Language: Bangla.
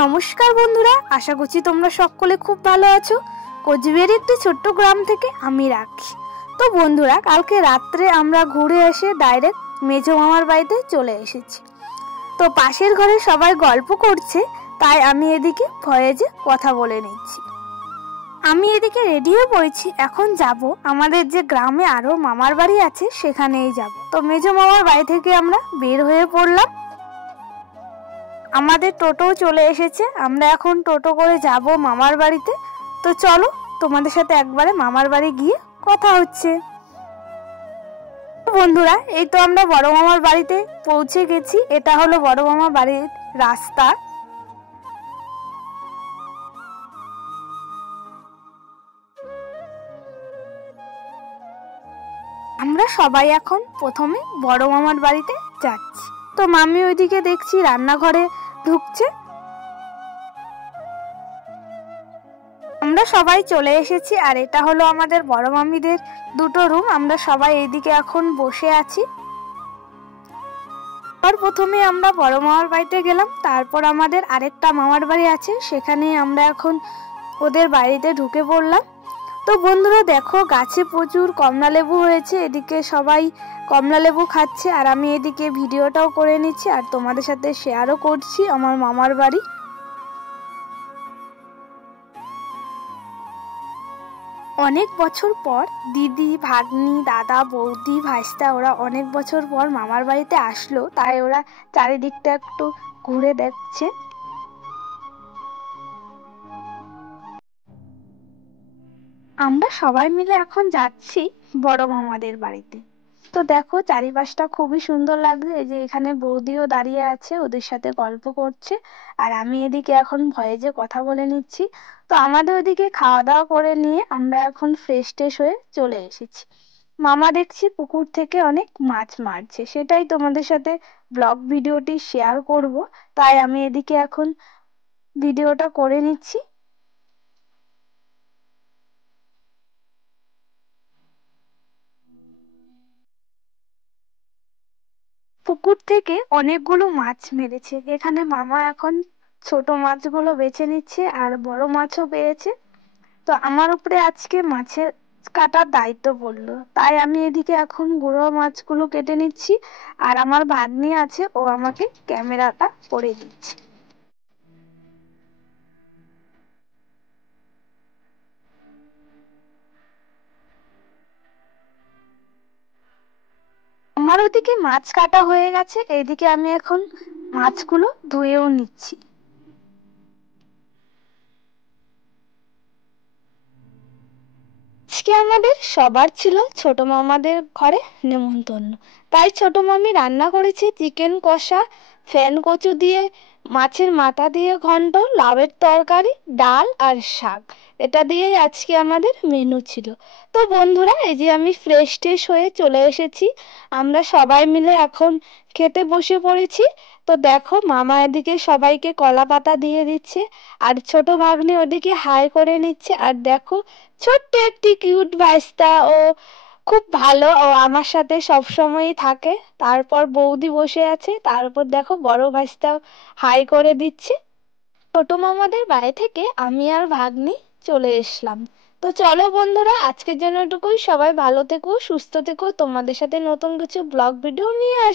নমস্কার বন্ধুরা, আশা করছি তোমরা সকলে খুব ভালো আছো। কোচবিহারের একটি ছোট্ট গ্রাম থেকে আমি রাখি। তো বন্ধুরা, কালকে রাত্রে আমরা ঘুরে এসে ডাইরেক্ট মেজো মামার বাড়িতে চলে এসেছি। তো পাশের ঘরে সবাই গল্প করছে, তাই আমি এদিকে ভয়েসে কথা বলে নিচ্ছি। আমি এদিকে রেডি হয়ে পড়েছি, এখন যাব আমাদের যে গ্রামে আরো মামার বাড়ি আছে সেখানেই যাব। তো মেজো মামার বাড়ি থেকে আমরা বের হয়ে পড়লাম। আমাদের টোটো চলে এসেছে, আমরা এখন টোটো করে যাব মামার বাড়িতে। তো চলো তোমাদের সাথে একবারে মামার বাড়ি গিয়ে কথা হচ্ছে। বন্ধুরা, এই তো আমরা বড় মামার বাড়িতে পৌঁছে গেছি। এটা হলো বড় মামার বাড়ির রাস্তা। আমরা সবাই এখন প্রথমে বড় মামার বাড়িতে যাচ্ছি। তো মামি ওইদিকে দেখছি রান্নাঘরে ঢুকছে। আমরা সবাই চলে এসেছি, আর এটা হলো আমাদের বড় মামিদের দুটো রুম। আমরা সবাই এইদিকে এখন বসে আছি। আর প্রথমে আমরা বড় মামার বাড়িতে গেলাম, তারপর আমাদের আরেকটা মামার বাড়ি আছে, সেখানে আমরা এখন ওদের বাড়িতে ঢুকে পড়লাম। তো বন্ধুরা দেখো, গাছে প্রচুর কমলা লেবু হয়েছে, এদিকে সবাই কমলা লেবু খাচ্ছে, আর আমি এদিকে ভিডিওটাও করে নিচ্ছি আর তোমাদের সাথে শেয়ারও করছি আমার মামার বাড়ি। অনেক বছর পর দিদি, ভাগ্নি, দাদা, বৌদি, ভাইস্তা ওরা অনেক বছর পর মামার বাড়িতে আসলো, তাই ওরা চারিদিকটা একটু ঘুরে দেখছে। আমরা সবাই মিলে এখন যাচ্ছি বড় মামাদের বাড়িতে। তো দেখো চারিপাশটা খুবই সুন্দর লাগছে। এই যে এখানে বৌদিও দাঁড়িয়ে আছে, ওদের সাথে গল্প করছে, আর আমি এদিকে এখন ভয়েসে কথা বলে নিচ্ছি। তো আমাদের ওদিকে খাওয়া দাওয়া করে নিয়ে আমরা এখন ফ্রেশ ট্রেশ হয়ে চলে এসেছি। মামা দেখছি পুকুর থেকে অনেক মাছ মারছে, সেটাই তোমাদের সাথে ব্লগ ভিডিওটি শেয়ার করব, তাই আমি এদিকে এখন ভিডিওটা করে নিচ্ছি। পুকুর থেকে অনেকগুলো মাছ মেরেছে, এখানে মামা এখন ছোট মাছগুলো বেছে নিচ্ছে, আর বড় মাছও পেয়েছে। তো আমার উপরে আজকে মাছের কাটার দায়িত্ব পড়লো, তাই আমি এদিকে এখন গুঁড়ো মাছগুলো কেটে নিচ্ছি, আর আমার ভাগ্নি আছে, ও আমাকে ক্যামেরাটা করে দিচ্ছে। আমার ওদিকে মাছ কাটা হয়ে গেছে, এইদিকে আমি এখন মাছগুলো ধুয়েও নিচ্ছি। আজকে আমাদের সবার ছিল ছোট মামাদের ঘরে নেমন্তন্ন, তাই ছোট মামি রান্না করেছে চিকেন কষা, ফেন কচু দিয়ে, মাছের মাথা দিয়ে ঘন্ট, লাউয়ের তরকারি, ডাল আর শাক। এটা দিয়ে আজকে আমাদের মেনু ছিল। তো বন্ধুরা, এই যে আমি ফ্রেশ ট্রেশ হয়ে চলে এসেছি, আমরা সবাই মিলে এখন খেতে বসে পড়েছি। তো দেখো মামা এদিকে সবাইকে কলা পাতা দিয়ে দিচ্ছে, আর ছোট ভাগ্নি ওদিকে হাই করে নিচ্ছে। আর দেখো ছোট্ট একটি কিউট ভাইস্তা, ও খুব ভালো, ও আমার সাথে সব সময়ই থাকে। তারপর বৌদি বসে আছে, তারপর দেখো বড় ভাইস্তা হাই করে দিচ্ছে। ছোট মামাদের বাড়ি থেকে আমি আর ভাগ্নি চলে এসলাম। তো চলো বন্ধুরা, আজকের জন্য এটুকুই। সবাই ভালো থেকো, সুস্থ থেকো, তোমাদের সাথে নতুন কিছু ব্লগ ভিডিও নিয়ে আসবো।